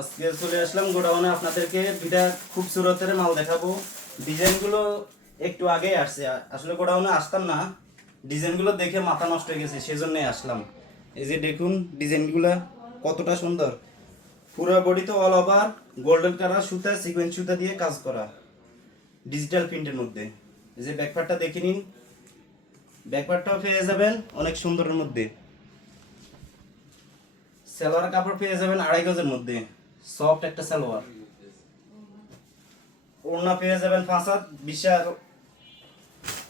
আজকে চলে আসলাম গোডাউনে আপনাদেরকে দুইটা খুবসুরতের মাল দেখাবো। ডিজাইনগুলো একটু আগেই আসছে, আসলে গোডাউনে আসতাম না, ডিজাইনগুলো দেখে মাথা নষ্ট হয়ে গেছে, সেজন্যই আসলাম। এই যে দেখুন ডিজাইনগুলো কতটা সুন্দর, পুরো বডিতে অল ওভার গোল্ডেন কালার সুতা, সিকোয়েন্স সুতা দিয়ে কাজ করা, ডিজিটাল প্রিন্টের মধ্যে। এই যে ব্যাকপার্টটা দেখে নিন, ব্যাকপার্টটাও পেয়ে যাবেন অনেক সুন্দরের মধ্যে। সালোয়ার কাপড় পেয়ে যাবেন 2.5 গজের মধ্যে, সফট একটা সালোয়ার। ওড়না পেয়ে যাবেন 5 হাত বিশাল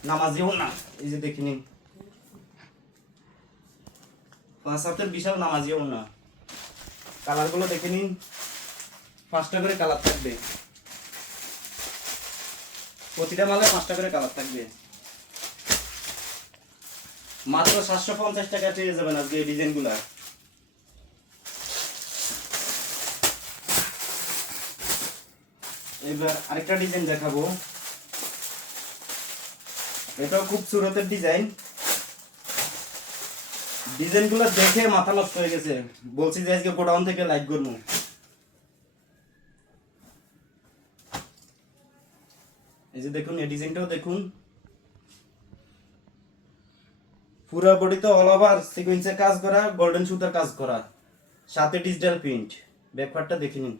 নামাজি ওড়না। এই যে দেখে নিন 5 হাতের বিশাল নামাজি ওড়না। কালারগুলো দেখে নিন, 5টা করে কালার থাকবে, প্রতিটা মালে 5টা করে কালার থাকবে। মাত্র 750 টাকা পেয়ে যাবেন আজকে এই ডিজাইনগুলো। এবার আরেকটা ডিজাইন দেখাবো, এটাও খুব সুরতের ডিজাইন। ডিজাইনগুলো দেখে মাথা নষ্ট হয়ে গেছে, বলছি যে আজকে গোডাউন থেকে লাইভ করবো। এই যে দেখুন এই ডিজাইনটাও দেখুন, পুরো বডিতে অল ওভার সিকোয়েন্সের কাজ করা, গোল্ডেন সুতার কাজ করা, সাথে ডিজিটাল প্রিন্ট। ব্যাকপার্টটা দেখে নিন।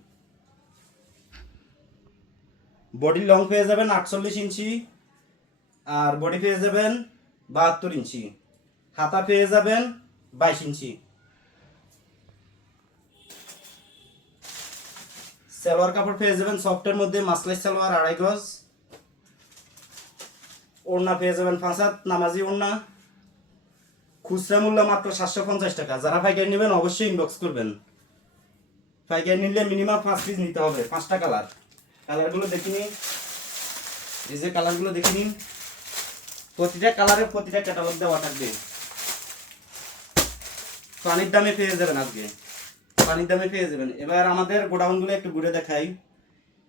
বডি লং পেয়ে যাবেন 48 ইঞ্চি, আর বডি পেয়ে যাবেন 72 ইঞ্চি, হাতা পেয়ে যাবেন 22 ইঞ্চি। সালোয়ার কাপড় পেয়ে যাবেন সফটের মধ্যে, মাসলাই সালোয়ার 2.5 গজ। ওড়না পেয়ে যাবেন 5 হাত নামাজি ওড়না। খুচরা মূল্য মাত্র 750 টাকা। যারা পাইকারি নেবেন অবশ্যই ইনবক্স করবেন। পাইকারি নিলে মিনিমাম 5 পিস নিতে হবে, 5টা কালার। কালারগুলো দেখে নিন, এই যে কালারগুলো দেখে নিন, প্রতিটা কালারে প্রতিটা ক্যাটালগ দেওয়া থাকবে। পানির দামে পেয়ে যাবেন আজকে, পানির দামে পেয়ে যাবেন। এবার আমাদের গোডাউনগুলো একটু ঘুরে দেখাই।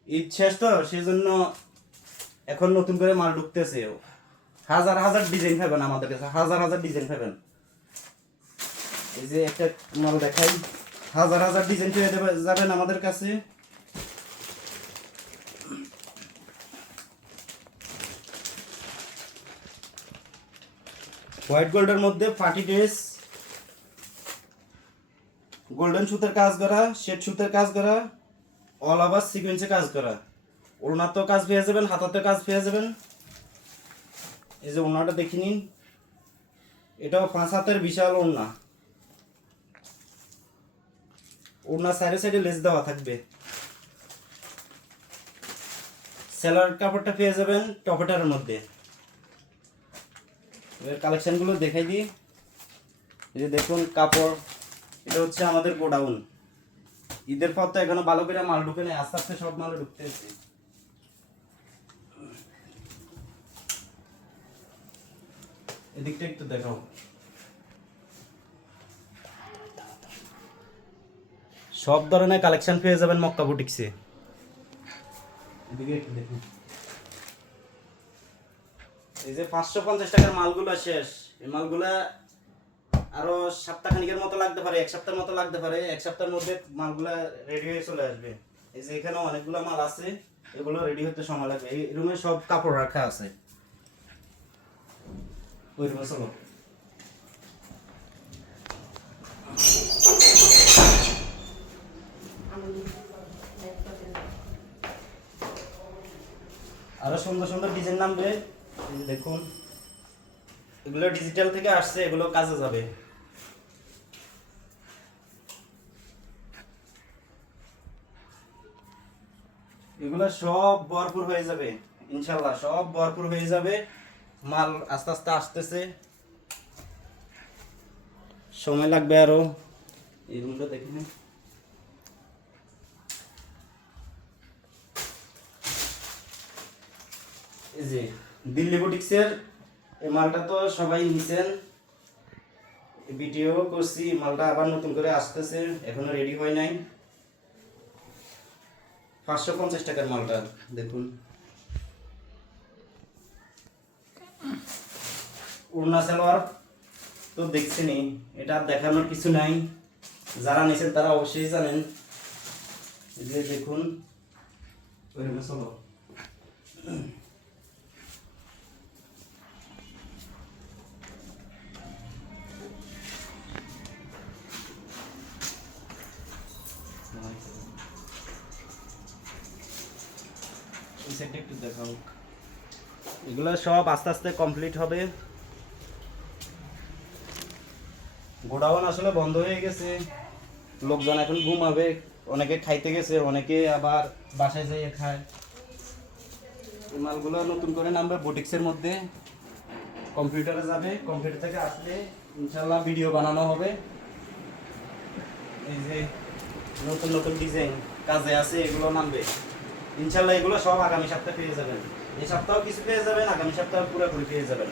ঈদ শেষ তো, সেজন্য এখন নতুন করে মাল ঢুকতেছে। হাজার হাজার ডিজাইন পাবেন আমাদের কাছে, হাজার হাজার ডিজাইন পাবেন। এই যে একটা মাল দেখাই, হাজার হাজার ডিজাইন পেয়ে যাবেন আমাদের কাছে। হোয়াইট গোল্ডের মধ্যে পার্টি ড্রেস, গোল্ডেন সুতার কাজ করা, শেড সুতার কাজ করা, অল ওভার সিকোয়েন্সে কাজ করা। ওড়নাতেও কাজ পেয়ে যাবেন, হাতাতেও কাজ পেয়ে যাবেন। এই যে ওড়নাটা দেখে নিন, এটাও 5 হাতের বিশাল ওড়না। ওড়না সাইডে সাইডে লেস দেওয়া থাকবে। সেলার কাপড়টা পেয়ে যাবেন টপেটারের মধ্যে। এবার কালেকশনগুলো দেখাই দিই। এই যে দেখুন কাপড়, এটা হচ্ছে আমাদের গোডাউন। ঈদের পর তো এখনো ভালো করে মাল ঢুকে নেই, আস্তে আস্তে সব মাল ঢুকতেছে। এদিকটা একটু দেখাও। সব ধরনের কালেকশন পেয়ে যাবেন মক্কা বুটিক্সে। এদিকে একটু দেখুন, এই যে 550 টাকার মালগুলো শেষ। এই মালগুলা আরো সপ্তাহখানিকের মতো লাগতে পারে, 1 সপ্তাহের মতো লাগতে পারে। 1 সপ্তাহের মধ্যে মালগুলা রেডি হয়ে চলে আসবে। এই যে এখানে অনেকগুলো মাল আছে, এগুলো রেডি হতে সময় লাগবে। এই রুমে সব কাপড় রাখা আছে, ওই রুমে চলো। আরো সুন্দর সুন্দর ডিজাইন নামবে। এই যে দেখুন, এগুলো ডিজিটাল থেকে আসছে, এগুলো কাজে যাবে। এগুলো সব ভরপুর হয়ে যাবে ইনশাল্লাহ, সব ভরপুর হয়ে যাবে। মাল আস্তে আস্তে আসতেছে, সময় লাগবে আরো। এই রুমটা দেখে নিন। এই যে দিল্লি বুটিক্সের এই মালটা তো সবাই নিছেন, ভিডিও করছি। মালটা আবার নতুন করে আসতেছে, এখনো রেডি হয় নাই। 550 টাকার মালটা দেখুন। ওড়না সালোয়ার তো দেখছেনই, এটা দেখানোর কিছু নাই, যারা নিছেন তারা অবশ্যই জানেন। এই যে দেখুন চলো এই সাইডটা একটু দেখাও। এগুলো সব আস্তে আস্তে কমপ্লিট হবে। গোডাউন আসলে বন্ধ হয়ে গেছে, লোকজন এখন ঘুমাবে, অনেকে খাইতে গেছে, অনেকে আবার বাসায় যেয়ে খায়। এই মালগুলো নতুন করে নামবে বুটিক্সের মধ্যে, কম্পিউটারে যাবে, কম্পিউটার থেকে আসলে ইনশাল্লাহ ভিডিও বানানো হবে। এই যে নতুন নতুন ডিজাইন কাজে আছে এগুলো নামবে ইনশাল্লাহ। এগুলো সব আগামী সপ্তাহে পেয়ে যাবেন। এই সপ্তাহ কিছু পেয়ে যাবেন, আগামী সপ্তাহ পুরোপুরি পেয়ে যাবেন।